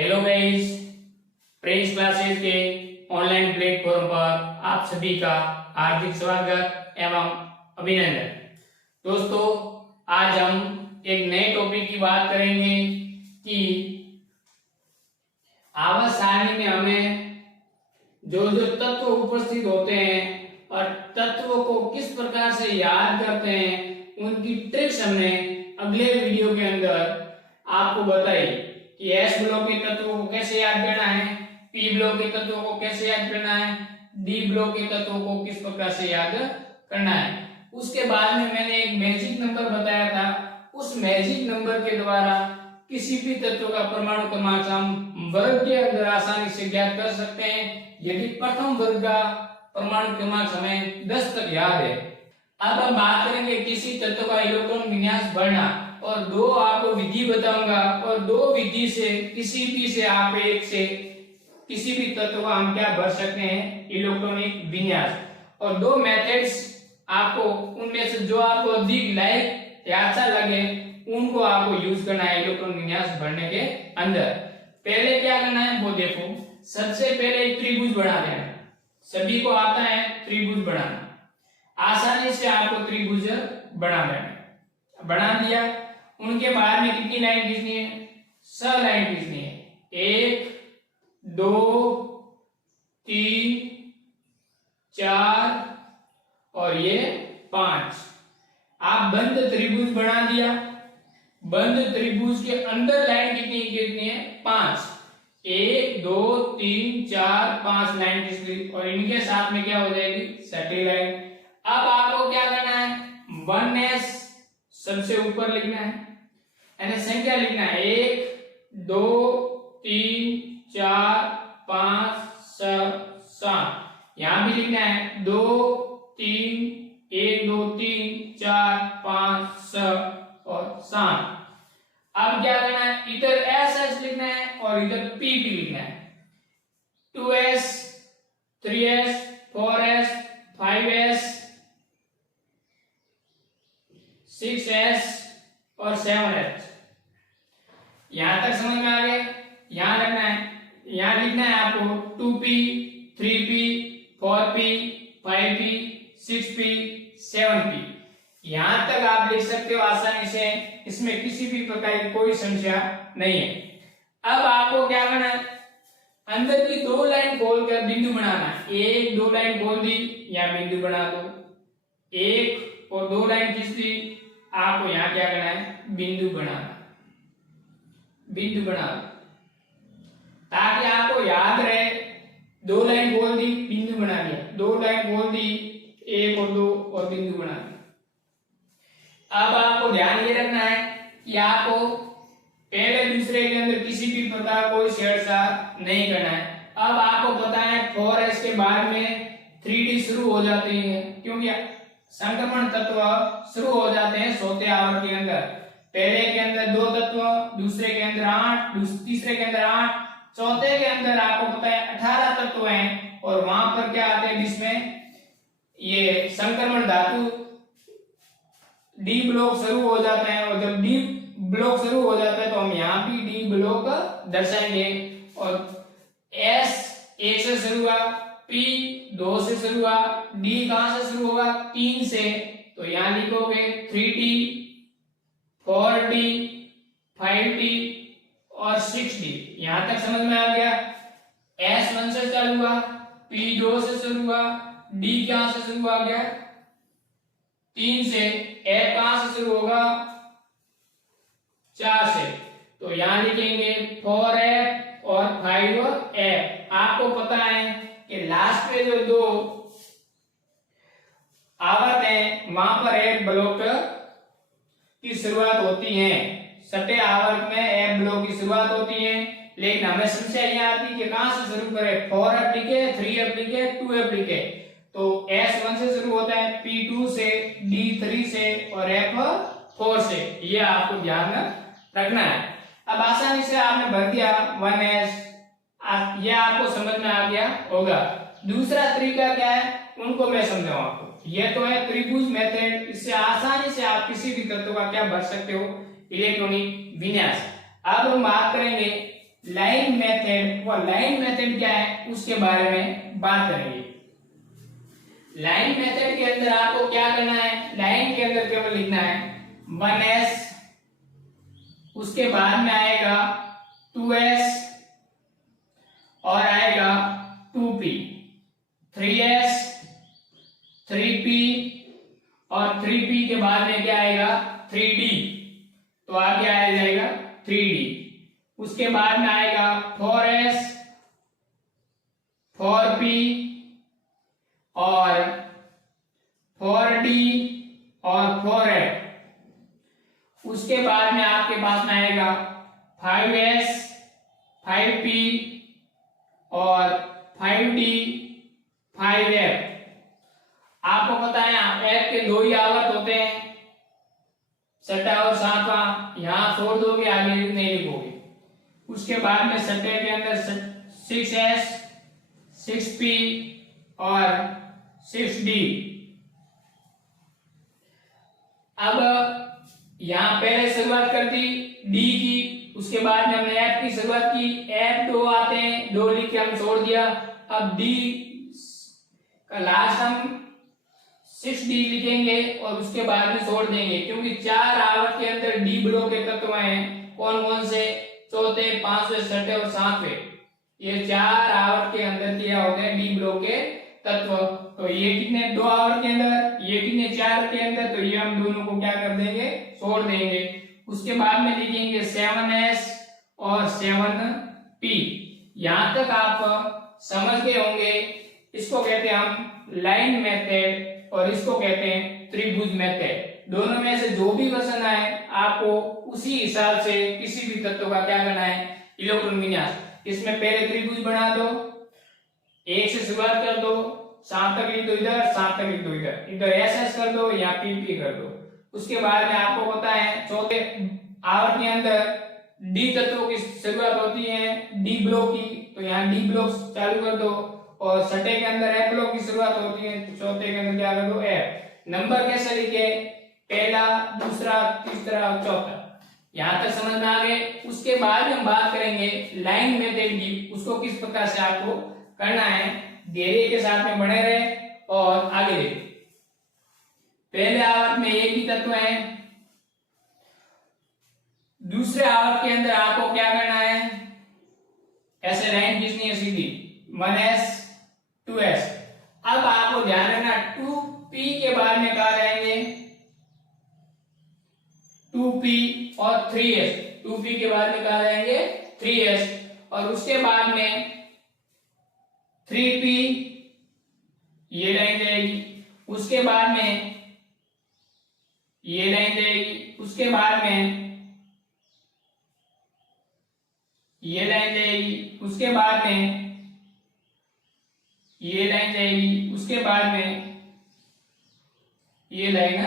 Hello guys, Prince classes के online platform पर आप सभी का हार्दिक स्वागत एवं अभिनंदन। दोस्तों, आज हम एक नए टॉपिक की बात करेंगे कि आवर्त सारणी में हमें जो जो तत्व उपस्थित होते हैं और तत्वों को किस प्रकार से याद करते हैं, उनकी ट्रिक्स हमने अगले वीडियो के अंदर आपको बताई कि एस ब्लॉक के तत्वों को कैसे याद करना है, पी ब्लॉक के तत्वों को कैसे याद करना है, डी ब्लॉक के तत्वों को किस प्रकार से याद करना है। उसके बाद में मैंने एक मैजिक नंबर बताया था। उस मैजिक नंबर के द्वारा किसी भी तत्व का परमाणु क्रमांक हम वर्ग के अंदर आसानी से ज्ञात कर सकते हैं, यदि प्रथम वर्ग का परमाणु क्रमांक हमें 10 तक याद है। अब हम बात करेंगे किसी तत्व का इलेक्ट्रॉन विन्यास भरना, और दो आपको विधि बताऊंगा, और दो विधि से किसी भी से आप एक से किसी भी तत्व का हम क्या भर सकते हैं, इलेक्ट्रॉनिक विन्यास। और दो मेथड्स आपको, उनमें से जो आपको अधिक लाइक या अच्छा लगे उनको आपको यूज करना है इलेक्ट्रॉन विन्यास भरने के अंदर। पहले क्या करना है वो देखो। सबसे पहले एक त्रिभुज बना देना। सभी को आता है त्रिभुज बनाना, आसानी से आपको त्रिभुज बना दिया। उनके बाद में कितनी लाइन खींचनी है, 6 लाइन खींचनी है। 1 2 3 4 और ये 5। आप बंद त्रिभुज बना दिया। बंद त्रिभुज के अंदर लाइन कितनी खींचनी है, 5। 1 2 3 4 5 लाइन खींच ली, और इनके साथ में क्या हो जाएगी, छठी लाइन। अब आपको क्या करना है, 1s सबसे ऊपर लिखना है, यानी संख्या लिखना है 1 2 3 4 5 6 7। यहां भी लिखना है 2 3 1 2 3 4 5 6 और 7। अब क्या करना है, इधर एस लिखना है और इधर पी लिखना है। 2s 3s 4s 5s 6s और 7s। यहां तक समझ में आ गया। यहां रखना है, यहां लिखना है आपको 2p 3p 4p 5p 6p 7p। यहां तक आप लिख सकते हो आसानी से, इसमें किसी भी प्रकार की कोई समस्या नहीं है। अब आपको क्या करना है, अंदर की 2 लाइन खोलकर बिंदु बनाना है। 1 2 लाइन खोल दी, या बिंदु बना दो। 1 और 2 लाइन खींच दी, आपको यहां क्या करना है, बिंदु बनाना। बिंदु बना ताकि आपको याद रहे। 2 लाइन खोल दी, बिंदु बना दिया। 2 लाइन खोल दी, 1 और 2 और बिंदु बना दिया। अब आपको ध्यान ये रखना है कि आपको पहले दूसरे के अंदर किसी भी प्रकार कोई छेड़छाड़ नहीं करना है। अब आपको पता है 4s के बाद में 3d शुरू हो जाती है, क्योंकि संक्रमण तत्व शुरू हो जाते हैं चौथे आवर्त के अंदर। पहले के अंदर 2 तत्व, दूसरे के अंदर 8, तीसरे के अंदर 8, चौथे के अंदर आपको पता है 18 तत्व हैं। और वहां पर क्या आते हैं, जिसमें ये संक्रमण धातु डी ब्लॉक शुरू हो जाते हैं। और जब डी ब्लॉक शुरू हो जाता है तो हम यहाँ भी डी ब्लॉक दर्शाएंगे। और एस 1 से शुरू हुआ, पी 2 से शुरू हुआ, डी कहां से शुरू होगा, 3 से। तो यहां लिखोगे 3d 4d 5d और 6d। यहां तक समझ में आ गया। एस 1 से चालू हुआ, पी 2 से शुरू हुआ, डी कहां से शुरू हुआ गया, 3 से। एफ कहां से शुरू होगा, 4 से। तो यहां लिखेंगे 4f और 5f। आपको पता है कि लास्ट में जो 2 आवर्त है वहां पर एफ ब्लॉक की शुरुआत होती है। छठे आवर्त में एफ ब्लॉक की शुरुआत होती है, लेकिन हमें समस्या यह आती है कि कहां से शुरू करें, 4f लिखे, 3f लिखे, 2f लिखे। तो S1 से शुरू होता है, P2 से, D3 से और F4 से। ये आपको ध्यान रखना है। अब आसानी से आपने भर दिया 1s, ये आपको समझ में आ गया होगा। दूसरा तरीका क्या है, उनको मैं समझाऊं आपको। ये तो है त्रिभुज मेथड, इससे आसानी से आप किसी भी तत्व का क्या भर सकते हो, इलेक्ट्रॉनिक विन्यास। अब हम बात करेंगे लाइन मेथड, वो लाइन मेथड क्या है उसके बारे में बात करेंगे। लाइन मेथड के अंदर आपको क्या करना है, लाइन के अंदर केवल लिखना है 1s, उसके बाद में आएगा 2s और आएगा 2p, 3s, 3p और 3p के बाद में क्या आएगा 3d, तो आगे आ जाएगा 3d। उसके बाद में आएगा 4s, 4p और 4d और 4f। उसके बाद में आपके पास में आएगा 5s, 5p और 5d, 5f। आपको पता है f के दो ही आवर्त होते हैं, छठा और सातवां, यहां छोड़ दोगे आगे नहीं लिखोगे। उसके बाद में छठे के अंदर 6s, 6p और 6d। अब यहां पहले शुरुआत कर दी d की, उसके बाद में हमने f की शुरुआत की, f दो आते हैं, दो लिख के हम छोड़ दिया। अब d का लास्ट हम 6d लिखेंगे और उसके बाद में छोड़ देंगे, क्योंकि चार आवर्त के अंदर d ब्लॉक के तत्व हैं। कौन कौन से, चौथे, पांचवें, छठे और सातवें, ये चार आवर्त के अंदर क्या होते हैं d ब्लॉक के तत्व। तो ये कितने, दो आवर्त के अंदर, ये कितने, चार के अंदर, तो ये हम दोनों को क्या कर देंगे, छोड़ देंगे। उसके बाद में लिखेंगे 7s और 7p। यहां तक आप समझ गए होंगे। इसको कहते हैं हम लाइन मेथड और इसको कहते हैं त्रिभुज मेथड। दोनों में से जो भी क्वेश्चन आए आपको उसी हिसाब से किसी भी तत्व का क्या करना है, इलेक्ट्रॉन विन्यास। इसमें पहले त्रिभुज बना दो, एक से शुरुआत कर दो, 7 तक लिख दो इधर, 7 तक लिख दो इधर, इधर SS कर दो या PP कर दो। उसके बाद में आपको पता है चौथे आवर्त के अंदर D तत्वों की शुरुआत होती है D ब्लॉक की, तो यहाँ D ब्लॉक चालू कर दो। और छठे के अंदर F ब्लॉक की शुरुआत होती है, तो चौथे के अंदर क्या कर दो, F। नंबर कैसे लिखे, पहला, दूसरा, तीसरा और चौथा। यहाँ तक समझ में आ गए। उसके बाद हम बात करेंगे लाइन मेथड की, उसको किस प्रकार से आपको करना है। धैर्य के साथ में बने रहे और आगे देखें। पहले आवर्त में एक ही तत्व है, दूसरे आवर्त के अंदर आपको क्या करना है, ऐसे लाइन खींचनी है सीधी, 1s, 2s। अब आपको ध्यान रखना 2p के बाद में कहा जाएंगे 2p और 3s, 2p के बाद में कहा जाएंगे 3s और उसके बाद में 3p, ये लाइन जाएगी। उसके बाद में ये लाइन जाएगी, उसके बाद में ये लाइन जाएगी, उसके बाद में ये लाइन जाएगी, उसके बाद में ये लाइन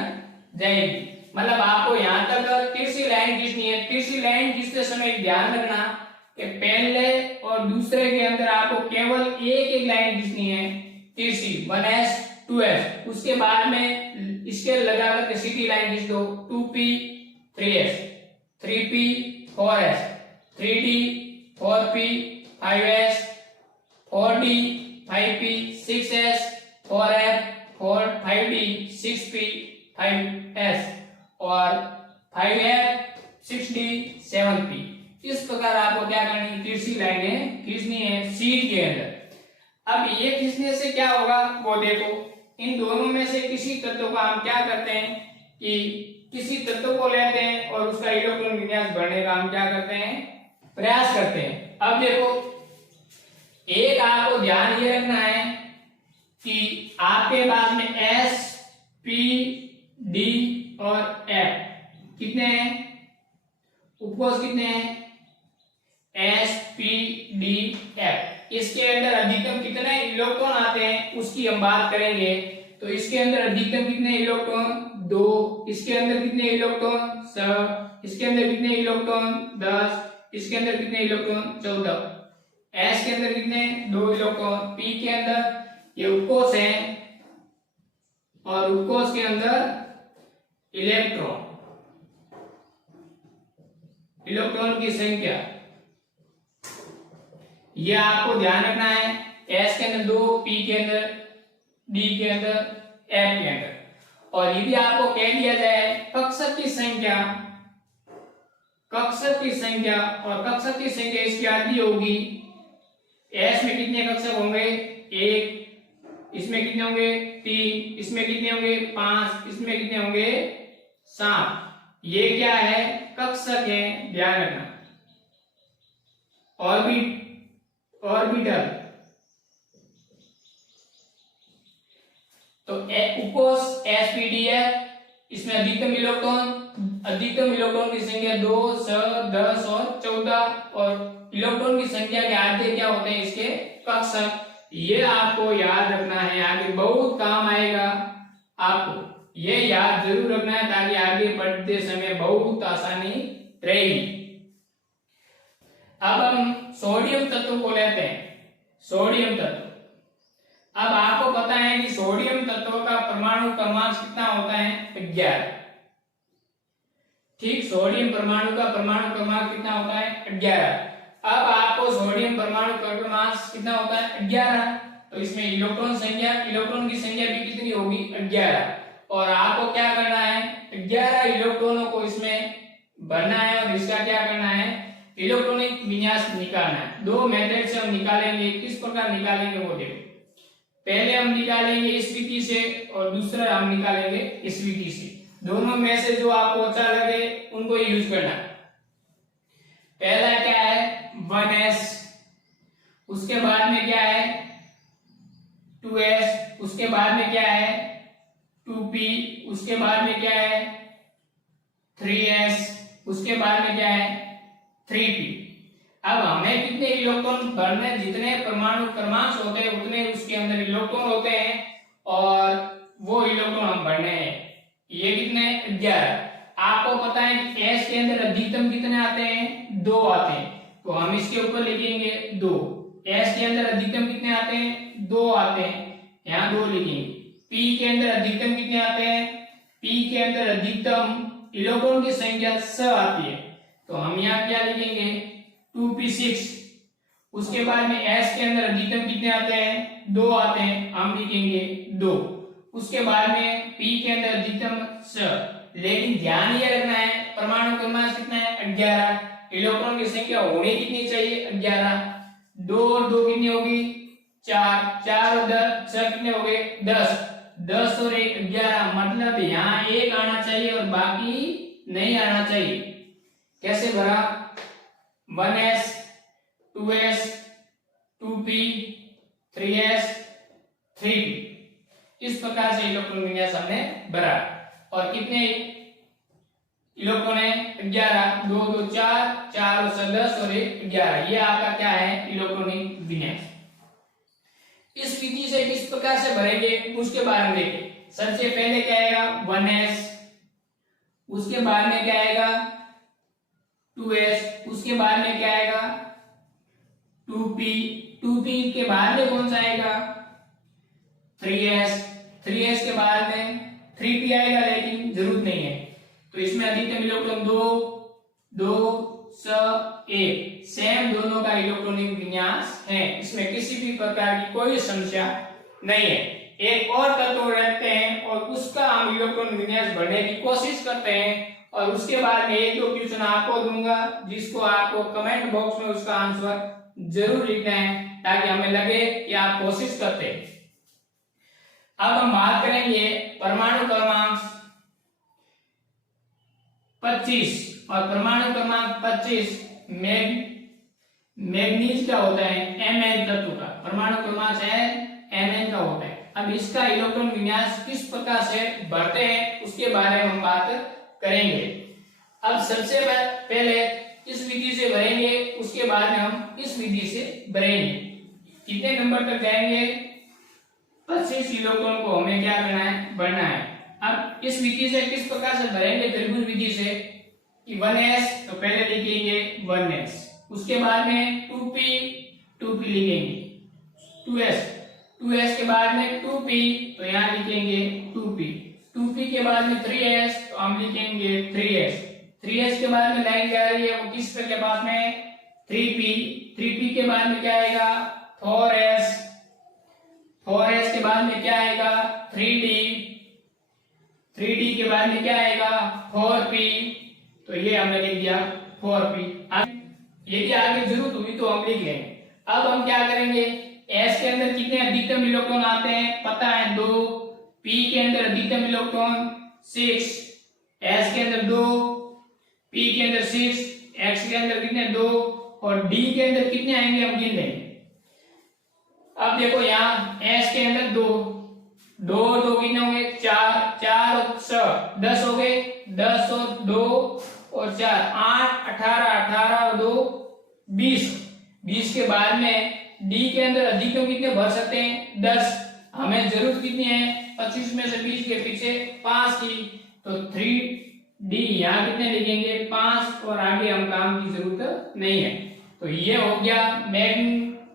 जाएगी। मतलब आपको यहां तक तीसरी लाइन खींचनी है। तीसरी लाइन खींचते समय ध्यान रखना कि पहले और दूसरे के अंदर आपको केवल एक लाइन खींचनी है, तीसरी 1s, 2s। उसके बाद में इसके लगा करके सीधी लाइन खींच दो, 2p, 3s, 3p, 4s, 3d, 4p, 5s, 4d, 5p, 6s, 4f, 5d, 6p, 5s और 5f, 6d, 7p। इस प्रकार आपको क्या करनी है, तीसरी लाइनें खींचनी है सीट के अंदर। अब ये खींचने से क्या होगा वो देखो। इन दोनों में से किसी तत्व का हम क्या करते हैं कि किसी तत्व को लेते हैं और उसका इलेक्ट्रॉन विन्यास बढ़ने का हम क्या करते हैं, प्रयास करते हैं। अब देखो, एक आपको ध्यान ये रखना है कि आपके पास में S, P, D और F कितने हैं, उपकोष कितने हैं, S, P, D, F। इसके अंदर अधिकतम कितने इलेक्ट्रॉन आते हैं उसकी हम बात करेंगे। तो इसके अंदर अधिकतम कितने इलेक्ट्रॉन, 2। इसके अंदर कितने इलेक्ट्रॉन, 7। इसके अंदर कितने इलेक्ट्रॉन, 10। इसके अंदर कितने इलेक्ट्रॉन, 14। S के अंदर कितने, 2 इलेक्ट्रॉन। P के अंदर ये उपकोष है और उपकोष के अंदर इलेक्ट्रॉन की संख्या ये आपको ध्यान रखना है। एस के अंदर 2, पी के अंदर, डी के अंदर, एफ के अंदर। और यदि आपको कह दिया जाए कक्षक की संख्या, कक्षक की संख्या, और कक्षक की संख्या इसकी आधी होगी। एस में कितने कक्षक होंगे? 1, इसमें कितने होंगे? 3, इसमें कितने होंगे? 5, इसमें कितने होंगे? 7। ये क्या है? कक्षक है, ध्यान रखना। ऑर्बिटल, तो उपकोष एसपीडीएफ, इसमें अधिकतम इलेक्ट्रॉन की संख्या 2, 6, 10 और 14, और इलेक्ट्रॉन की संख्या के आधे क्या होते हैं? इसके कक्षक। ये आपको याद रखना है, आगे बहुत काम आएगा। आपको ये याद जरूर रखना है ताकि आगे पढ़ते समय बहुत आसानी रहेगी। अब हम सोडियम तत्व को लेते हैं। सोडियम तत्व, अब आपको पता है कि सोडियम तत्व का परमाणु क्रमांक कितना होता है? 11। ठीक, सोडियम परमाणु का परमाणु क्रमांक कितना होता है? 11। अब आपको सोडियम परमाणु क्रमांक कितना होता है? 11। तो इसमें इलेक्ट्रॉन की संख्या भी कितनी होगी? 11। और आपको क्या करना है? 11 इलेक्ट्रॉनों को इसमें भरना है और इसका क्या करना है? इलेक्ट्रॉनिक विन्यास निकालना है। 2 मेथड से हम निकालेंगे। किस प्रकार निकालेंगे वो देखो। पहले हम निकालेंगे इस विधि से और दूसरा हम निकालेंगे इस विधि से। दोनों में से जो आपको अच्छा लगे उनको यूज करना। पहला क्या है? 1s, उसके बाद में क्या है? 2s, उसके बाद में क्या है? 2p, उसके बाद में क्या है? 3s, उसके बाद में क्या है? 3p। अब हमें कितने इलेक्ट्रॉन भरने? जितने परमाणु क्रमांक होते हैं उतने उसके अंदर इलेक्ट्रॉन होते हैं और वो इलेक्ट्रॉन हम भरने हैं। ये कितने? 11। आपको पता है कि s के अंदर अधिकतम कितने आते हैं? 2 आते हैं, तो हम इसके ऊपर लिखेंगे 2। s के अंदर अधिकतम कितने आते हैं? 2 आते हैं, यहाँ 2 लिखेंगे। p के अंदर अधिकतम कितने आते हैं? p के अंदर अधिकतम इलेक्ट्रॉन की संख्या 6 आती है, तो हम यहाँ क्या लिखेंगे? 2p6। उसके बाद में s के अंदर अधिकतम कितने आते हैं? 2 आते हैं, हम लिखेंगे 2। उसके बाद में p के अंदर अधिकतम 6। लेकिन ध्यान ये रखना है परमाणु क्रमांक कितना है? 11। इलेक्ट्रॉन की संख्या होनी कितनी चाहिए? 11। 2 और 2 कितनी होगी? 4, 4 और 6 कितने हो गए? 10। 10 और 1 11, मतलब यहाँ 1 आना चाहिए और बाकी नहीं आना चाहिए। कैसे भरा? 1s, 2s, 2p, 3s, 3p। इस प्रकार से इलेक्ट्रॉन विन्यास हमने भरा। और कितने इलेक्ट्रॉन है? 11। 2 2 4, 4 और 10 और 1 11। ये आपका क्या है? इलेक्ट्रॉनिक विन्यास। इस विधि से किस प्रकार से भरेंगे उसके बारे में देखें। सबसे पहले क्या आएगा? 1s, उसके बाद में क्या आएगा? 2s, उसके बाद में क्या आएगा? 2p, 2p के बाद में कौन सा आएगा? 3s, 3s के बाद में 3p आएगा, लेकिन जरूरत नहीं है। तो इसमें अधिकतम इलेक्ट्रॉन 2, 2, 6, 1 सेम दोनों का इलेक्ट्रॉनिक विन्यास है। इसमें किसी भी प्रकार की कोई समस्या नहीं है। एक और तत्व रखते हैं और उसका हम इलेक्ट्रॉन विन्यास भरने की कोशिश करते हैं और उसके बाद में 1-2 क्वेश्चन आपको दूंगा, जिसको आपको कमेंट बॉक्स में उसका आंसर जरूर लिखना है ताकि हमें लगे कि आप कोशिश करते हैं। अब हम बात करेंगे परमाणु क्रमांक 25 और परमाणु क्रमांक 25 मैग्नीज का होता है, Mn तत्व का परमाणु क्रमांक है Mn का होता है। अब इसका इलेक्ट्रॉन विन्यास किस प्रकार से भरते हैं उसके बारे में हम बात करेंगे। अब सबसे पहले इस विधि से भरेंगे, उसके बाद में हम इस विधि से भरेंगे। कितने नंबर तक जाएंगे? 25 इलेक्ट्रॉन को हमें क्या करना है? भरना है। अब इस विधि से किस प्रकार से भरेंगे? त्रिभुज विधि से कि 1s, तो पहले लिखेंगे 1s, उसके बाद में 2p लिखेंगे, 2s के बाद में 2p, तो यहाँ लिखेंगे 2p के बाद में 3s, तो हम लिखेंगे 3s के बाद में लाइन जा रही है वो किस के पास में? 3p के बाद में क्या आएगा 4s के बाद में क्या आएगा 3d के बाद में क्या आएगा 4p। तो ये हमने लिख दिया 4p। यदि आगे जरूरत हुई तो हम लिख लेंगे। अब हम क्या करेंगे, s के अंदर कितने अधिकतम इलेक्ट्रॉन आते हैं पता है 2, p के अंदर अधिकतम इलेक्ट्रॉन 6, s के अंदर 2, p के अंदर 6, x के अंदर कितने 2 और d के अंदर कितने आएंगे हम गिन लेंगे। अब देखो यहाँ s के अंदर 2 और 2 कितने होंगे 4 और 6 10 हो गए, 10 और 2 और 4 8 18 और 2 20 के बाद में d के अंदर अधिकतम कितने भर सकते हैं 10। हमें जरूरत कितनी है 25 में से 20 के पीछे 5 की, तो 3d यहाँ कितने लिखेंगे 5 और आगे हम काम की जरूरत नहीं है। तो ये हो गया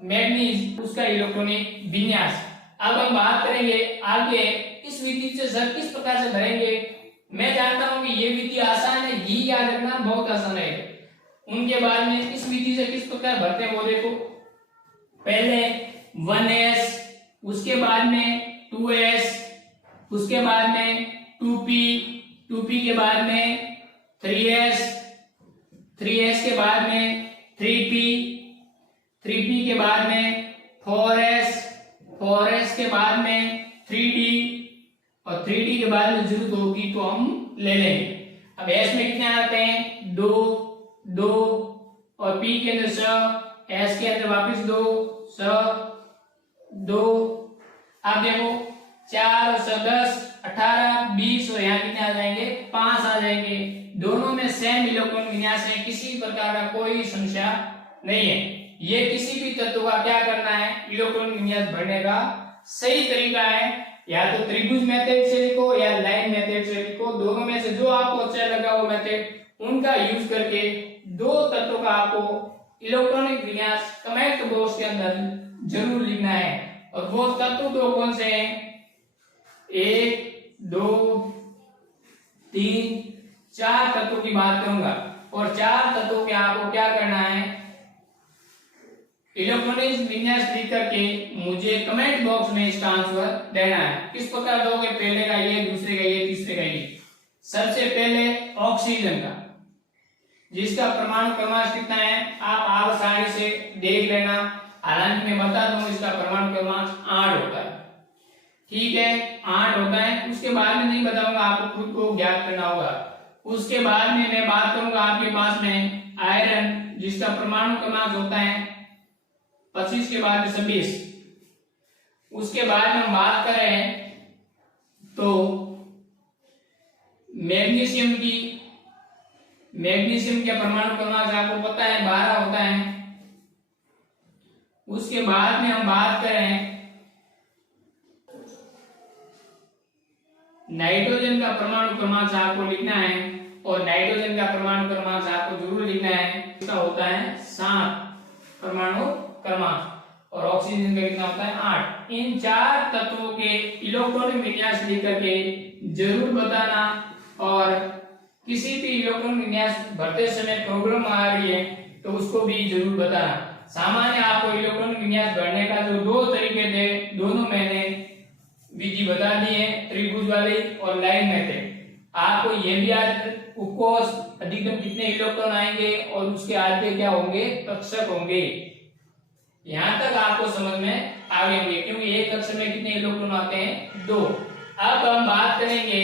मैग्नीज उसका इलेक्ट्रॉनिक विन्यास। अब हम बात करेंगे आगे इस विधि से सर किस प्रकार से भरेंगे। मैं जानता हूं कि ये विधि आसान है, ये याद रखना बहुत आसान है। उनके बाद में इस विधि से किस प्रकार भरते हैं वो देखो। पहले 1s, उसके बाद में 2s, उसके बाद में 2p के बाद में 3s के बाद में 3p के बाद में 4s के बाद में 3d और 3d के बाद में जरूरत होगी तो हम ले लेंगे। अब s में कितने आते हैं 2 और p के अंदर 6, s के अंदर वापस 2 अब देखो 4 और 10 18 20 और यहाँ कितने आ जाएंगे 5 आ जाएंगे। दोनों में सेम इलेक्ट्रॉन विन्यास है, किसी प्रकार का कोई समस्या नहीं है। ये किसी भी तत्व का क्या करना है इलेक्ट्रॉन विन्यास भरने का सही तरीका है। या तो त्रिभुज मेथड से लिखो या लाइन मेथड से लिखो, दोनों में से जो आपको अच्छा लगा वो मेथड उनका यूज करके दो तत्वों का आपको इलेक्ट्रॉनिक विन्यास कमेंट बॉक्स के अंदर जरूर लिखना है। और वो तत्व दो कौन से हैं 1 2 3 4 तत्वों की बात करूंगा और 4 तत्वों के आपको क्या करना है इलेक्ट्रॉनिक विन्यास लिख करके मुझे कमेंट बॉक्स में इसका आंसर देना है। किस प्रकार दोगे, पहले का ये, दूसरे का ये, तीसरे का ये। सबसे पहले ऑक्सीजन का, जिसका परमाणु क्रमांक कितना है आप आसानी से देख लेना। हालांकि मैं बता दूं इसका परमाणु क्रमांक 8 होता है, ठीक है 8 होता है। उसके बाद में नहीं बताऊंगा, आपको खुद को ज्ञात करना होगा। उसके बाद में मैं बात करूंगा आपके पास में आयरन, जिसका परमाणु क्रमांक होता है 25 के बाद में 26। उसके बाद में हम बात करें तो मैग्नीशियम की, मैग्नीशियम का परमाणु क्रमांक आपको पता है 12 होता है। उसके बाद में हम बात करें नाइट्रोजन का परमाणु क्रमांक आपको लिखना है और नाइट्रोजन का परमाणु क्रमांक आपको जरूर लिखना है। इसका होता है 7 परमाणु क्रमांक और ऑक्सीजन का कितना होता है 8। इन 4 तत्वों के इलेक्ट्रॉनिक विन्यास लिख करके जरूर बताना। और किसी भी इलेक्ट्रॉन विन्यास भरते समय प्रॉब्लम आ रही है तो उसको भी जरूर बताना। सामान्य आपको इलेक्ट्रॉन विन्यास भरने का जो 2 तरीके थे दोनों मैंने विधि बता दी है, त्रिभुज वाली और लाइन मेथड। आपको ये भी याद उपकोष अधिकतम कितने इलेक्ट्रॉन आएंगे और उसके आगे क्या होंगे कक्षक होंगे। यहां तक आपको समझ में आ गए होंगे क्योंकि एक कक्षक में कितने इलेक्ट्रॉन आते हैं 2। अब हम बात करेंगे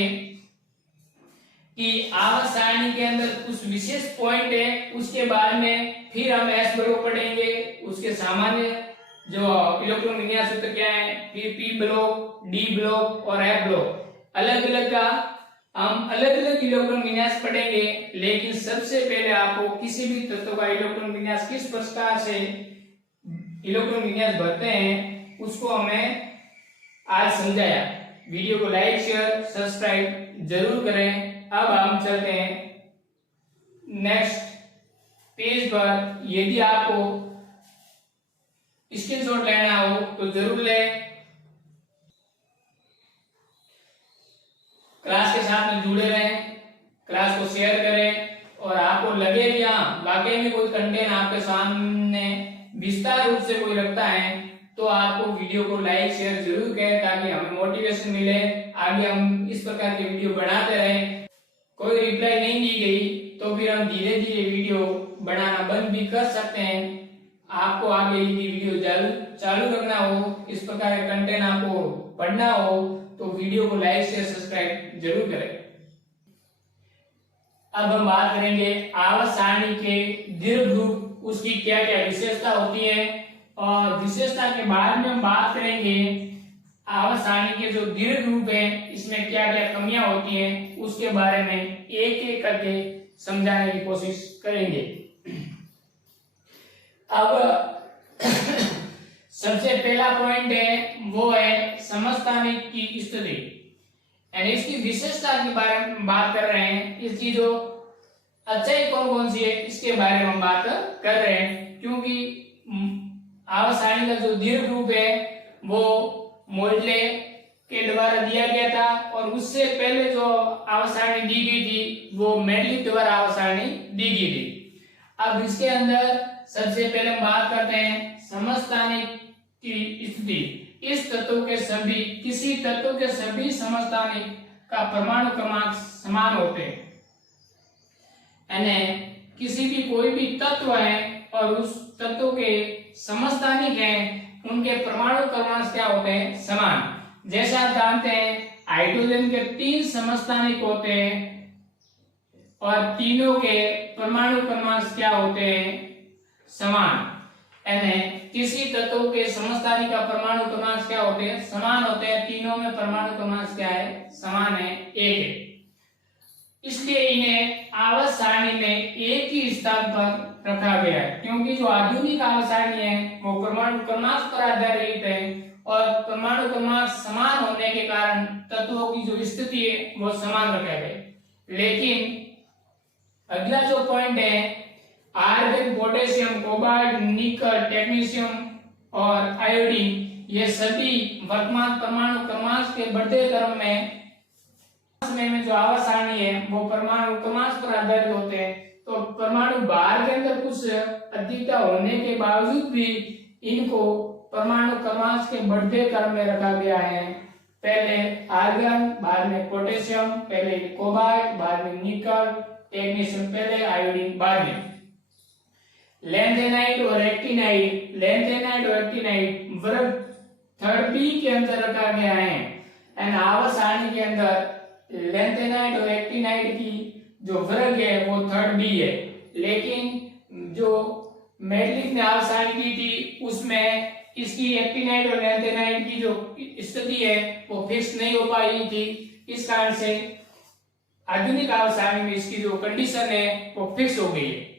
कि आवर्त सारणी के अंदर कुछ विशेष पॉइंट है, उसके बाद में फिर हम एस ब्लॉक पढ़ेंगे। उसके सामान्य जो इलेक्ट्रॉन विन्यास सूत्र क्या है, फिर पी ब्लॉक, डी ब्लॉक और एफ ब्लॉक। अलग अलग का हम अलग अलग इलेक्ट्रॉन विन्यास पढ़ेंगे। लेकिन सबसे पहले आपको किसी भी तत्व का इलेक्ट्रॉन विन्यास किस प्रकार से इलेक्ट्रॉन विन्यास भरते हैं उसको हमें आज समझाया। वीडियो को लाइक शेयर सब्सक्राइब जरूर करें। अब हम चलते हैं नेक्स्ट पेज पर। यदि आपको स्क्रीनशॉट लेना हो तो जरूर लें। क्लास के साथ में जुड़े रहें, क्लास को शेयर करें और आपको लगे कि हाँ वाकई में कोई कंटेंट आपके सामने विस्तार रूप से कोई रखता है तो आपको वीडियो को लाइक शेयर जरूर करें ताकि हमें मोटिवेशन मिले, आगे हम इस प्रकार के वीडियो बनाते रहें। कोई रिप्लाई नहीं दी गई तो फिर हम धीरे धीरे वीडियो बनाना बंद भी कर सकते हैं। आपको आगे यदि वीडियो चालू रखना हो, इस प्रकार के कंटेंट आपको पढ़ना हो तो वीडियो को लाइक शेयर सब्सक्राइब जरूर करें। अब हम बात करेंगे आवर्त सारणी के दीर्घ रूप, उसकी क्या क्या विशेषता होती है, और विशेषता के बाद में हम बात करेंगे आवर्त सारणी के जो दीर्घ रूप है इसमें क्या क्या कमियां होती हैं, उसके बारे में एक एक करके समझाने की कोशिश करेंगे। अब सबसे पहला पॉइंट है वो है समस्थानिक की स्थिति, यानी इसकी विशेषता के बारे में बात कर रहे हैं। इसकी जो अच्छाई कौन कौन सी है इसके बारे में हम बात कर रहे हैं, क्योंकि आवर्त सारणी का जो दीर्घ रूप है वो मोडले के द्वारा दिया गया था, और उससे पहले जो आवर्त सारणी दी गई थी वो मेंडलीफ द्वारा आवर्त सारणी दी गई थी। अब इसके अंदर सबसे पहले हम बात करते हैं समस्थानिक की स्थिति। इस तत्व के सभी, किसी तत्व के सभी समस्थानिक का परमाणु क्रमांक समान होते हैं, यानी किसी भी कोई भी तत्व है और उस तत्व के समस्थानिक हैं, उनके परमाणु क्रमांक क्या होते हैं, समान। जैसे आप जानते हैं हाइड्रोजन के 3 समस्थानिक होते हैं और तीनों के परमाणु क्रमांक क्या होते हैं, समान। यानी किसी तत्व के समस्थानिक का परमाणु क्रमांक क्या होते हैं, समान होते हैं। तीनों में परमाणु क्रमांक क्या है, समान है, 1 है। इसलिए इन्हें आवर्त सारणी में एक ही स्थान पर रखा गया है, क्योंकि जो आधुनिक आवर्त सारणी है वो परमाणु क्रमांक पर आधारित है, और परमाणु क्रमांक समान होने के कारण तत्वों की जो स्थिति है वो समान रखा गया। लेकिन अगला जो पॉइंट है, आर्गन, पोटेशियम, कोबाल्ट, निकल, टेक्नीशियम और आयोडीन, ये सभी वर्तमान परमाणु क्रमांक के बढ़ते क्रम में जो आवर्त सारणी है वो परमाणु क्रमांक पर आधारित होते हैं। तो परमाणु भार के अंदर कुछ अधिकता होने के बावजूद भी इनको परमाणु क्रमांक के बढ़ते क्रम में रखा गया है। पहले आर्गन, बाद में पोटेशियम, पहले कोबाल्ट, बाद में निकल, टेक्नीशियम पहले, आयोडीन बाद में। लैंथेनाइट और एक्टिनाइट, लैंथेनाइट और एक्टिनाइट वर्ग 3B के अंदर रखा गया है। एंड आवर्त सारणी के अंदर लैंथेनाइट और एक्टिनाइट की जो वर्ग है वो 3B है, लेकिन जो मेंडलीफ ने आवर्त सारणी की थी उसमें इसकी एक्टिनाइट और लैंथेनाइट की जो स्थिति है वो फिक्स नहीं हो पाई थी। इस कारण से आधुनिक आवर्त सारणी में इसकी जो कंडीशन है वो फिक्स हो गई है।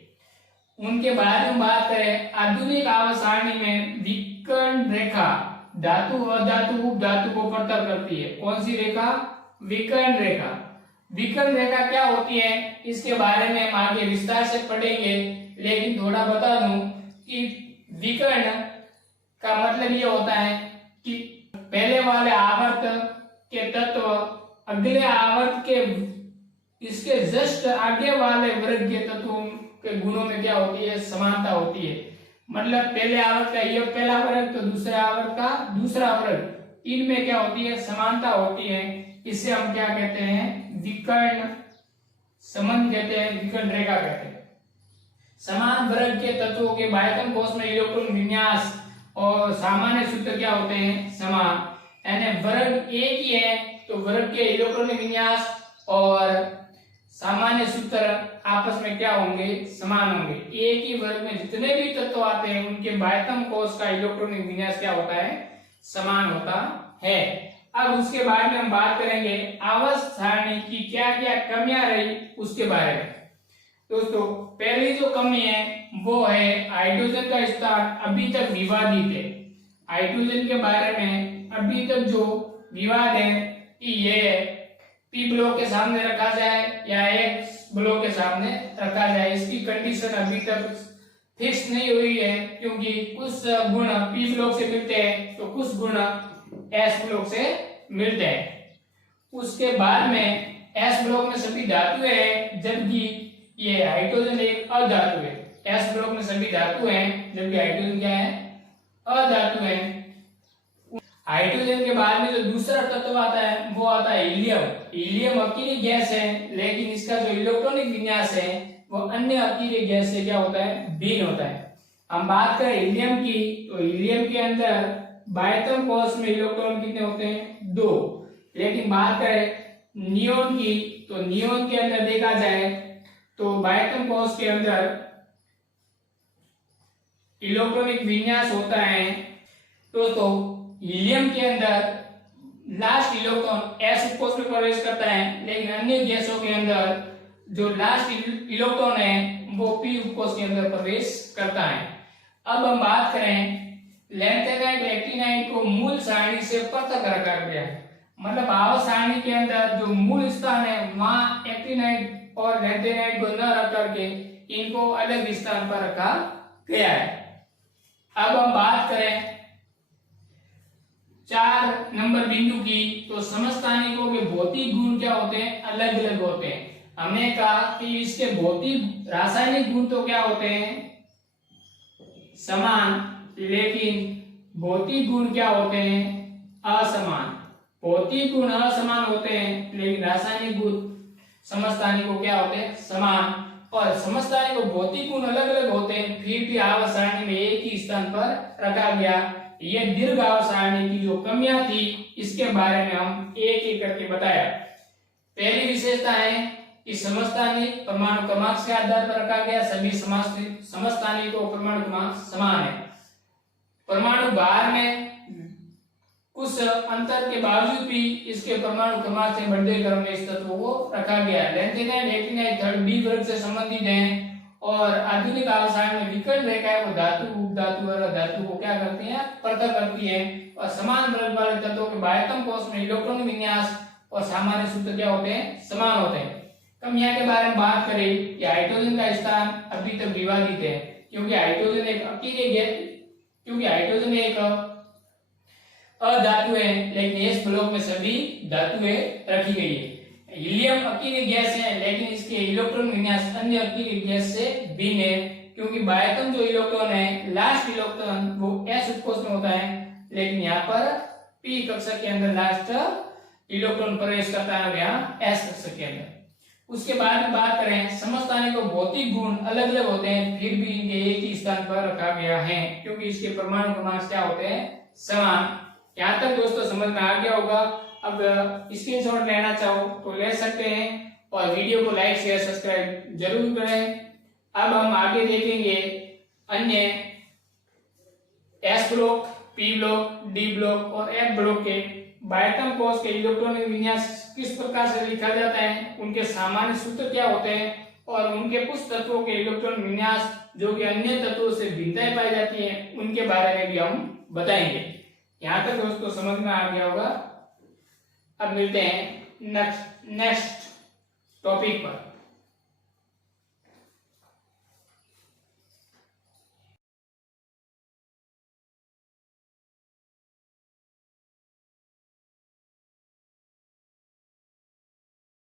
उनके बारे में बात करें, आधुनिक आवर्त सारणी में विकर्ण रेखा धातु अधातु उपधातु को पृथक करती है। कौन सी रेखा, विकर्ण रेखा। विकर्ण रेखा क्या होती है इसके बारे में हम आगे विस्तार से पढ़ेंगे, लेकिन थोड़ा बता दूं कि विकर्ण का मतलब ये होता है कि पहले वाले आवर्त के तत्व अगले आवर्त के इसके जस्ट आगे वाले वर्ग के तत्वों के गुणों में क्या होती है, समानता होती है। मतलब पहले आवर्त का ये पहला वर्ग तो दूसरे आवर्त का दूसरा वर्ग, इनमें क्या होती है, समानता होती है। इसे हम क्या कहते हैं, विकर्ण संबंध कहते हैं, विकर्ण रेखा कहते हैं। समान वर्ग के तत्वों के बाह्यतम कोश में इलेक्ट्रॉन विन्यास और सामान्य सूत्र क्या होते हैं, समान। यानी वर्ग एक ही है तो वर्ग के इलेक्ट्रॉनिक विन्यास और सामान्य सूत्र आपस में क्या होंगे, समान होंगे। एक ही वर्ग में जितने भी तत्व आते हैं उनके बाह्यतम कोश का इलेक्ट्रॉनिक विन्यास क्या होता है, समान होता है। अब उसके बारे में हम बात करेंगे आवर्त सारणी की क्या क्या कमियां रही उसके बारे में। दोस्तों पहली जो कमी है वो है हाइड्रोजन का स्थान अभी तक विवादित है। हाइड्रोजन के बारे में अभी तक जो विवाद है कि ये पी ब्लॉक के सामने रखा जाए या एक्स ब्लॉक के सामने रखा जाए, इसकी कंडीशन अभी तक फिक्स नहीं हुई है, क्योंकि कुछ गुण पी ब्लॉक से मिलते हैं तो कुछ गुण एस ब्लॉक से मिलते हैं। उसके बाद में एस ब्लॉक में सभी धातु है, जबकि ये हाइड्रोजन एक अधातु है। एस ब्लॉक में सभी धातु हैं, जबकि हाइड्रोजन क्या है, अधातु है। हाइड्रोजन के बाद में जो दूसरा तत्व आता है वो आता है हीलियम। हीलियम अकेली गैस है, लेकिन इसका जो इलेक्ट्रॉनिक विन्यास है वो अन्य अकेली गैस से क्या होता है, भिन्न होता है। हम बात करें हीलियम की, तो हीलियम के अंदर बाह्यतम कोश में इलेक्ट्रॉन कितने होते हैं, 2। लेकिन बात करें नियोन की, तो नियोन के अंदर देखा जाए तो बाह्यतम कोश के अंदर इलेक्ट्रॉनिक विन्यास होता है। दोस्तों हीलियम के अंदर लास्ट इलेक्ट्रॉन एस उपकोष में प्रवेश करता है, लेकिन अन्य गैसों के अंदर जो लास्ट इलेक्ट्रॉन है वो पी उपकोष के अंदर प्रवेश करता है। अब हम बात करें लैंथेनाइड एक्टिनाइड को मूल सारणी से पृथक रखा गया है, मतलब आवर्त सारणी के अंदर जो मूल स्थान है वहां एक्टिनाइड और लैंथेनाइड को न रख करके इनको अलग स्थान पर रखा गया है। अब हम बात करें 4 नंबर बिंदु की, तो समस्थानिकों के भौतिक गुण क्या होते हैं, अलग अलग होते हैं। हमने कहा कि इसके भौतिक रासायनिक गुण तो क्या होते हैं, समान, लेकिन भौतिक गुण क्या होते हैं, असमान। भौतिक गुण असमान होते हैं, लेकिन रासायनिक गुण समस्थानिकों क्या होते हैं, समान। और समस्थानिकों भौतिक गुण अलग अलग होते हैं, फिर भी आवर्त सारणी में एक ही स्थान पर रखा गया। ये दीर्घ आवर्त सारणी की जो कमियां थी इसके बारे में हम एक एक करके बताया। पहली विशेषता है कि समस्थानिक परमाणु क्रमांक के आधार पर रखा गया, सभी समस्थानिकों परमाणु क्रमांक समान है। परमाणु भार में कुछ अंतर के बावजूद भी इसके परमाणु क्रमांक से बढ़ते क्रम में इस तत्व को रखा गया। लैंथेनाइड एक्टिनाइड थर्ड बी वर्ग से संबंधित हैं और आधुनिक आवर्त सारणी में विकर्ण रेखा है वो धातु उपधातु और धातु को क्या करती हैं, पृथक करती है। और समान वर्ग वाले तत्वों के बाह्यतम कोश में इलेक्ट्रॉन विन्यास और सामान्य सूत्र क्या होते हैं, समान होते हैं। कमियां के बारे में बात करें कि हाइड्रोजन का स्थान अभी तक विवादित है, क्योंकि हाइड्रोजन एक अकेले गैस, क्योंकि हाइड्रोजन एक अधातु है, लेकिन एस ब्लॉक में सभी धातुएं रखी गई है। हीलियम अकेली गैस है, लेकिन इसके इलेक्ट्रॉन विन्यास अन्य अकेली गैस से भिन्न है, क्योंकि बाह्यतम जो इलेक्ट्रॉन है लास्ट इलेक्ट्रॉन वो एस उपकोष में होता है, लेकिन यहाँ पर पी कक्षा के अंदर लास्ट इलेक्ट्रॉन प्रवेश करता है यहाँ एस कक्षा के अंदर। उसके बाद में बात करें समस्थानिकों भौतिक गुण अलग अलग होते हैं, फिर भी इनके एक ही स्थान पर रखा गया है, क्योंकि इसके परमाणु क्रमांक क्या होते हैं, समान। यहाँ तक दोस्तों समझ में आ गया होगा। अब स्क्रीनशॉट लेना चाहो तो ले सकते हैं और वीडियो को लाइक शेयर सब्सक्राइब जरूर करें। अब हम आगे देखेंगे अन्य S block, P block, D block और एफ ब्लॉक के बाह्यतम कोश के इलेक्ट्रॉनिक विन्यास किस प्रकार से लिखा जाता है, उनके सामान्य सूत्र क्या होते हैं और उनके कुछ तत्वों के इलेक्ट्रॉन विन्यास जो कि अन्य तत्वों से भिन्नताएं पाई जाती हैं उनके बारे में भी हम बताएंगे। यहाँ तक दोस्तों समझ में आ गया होगा। अब मिलते हैं नेक्स्ट टॉपिक पर।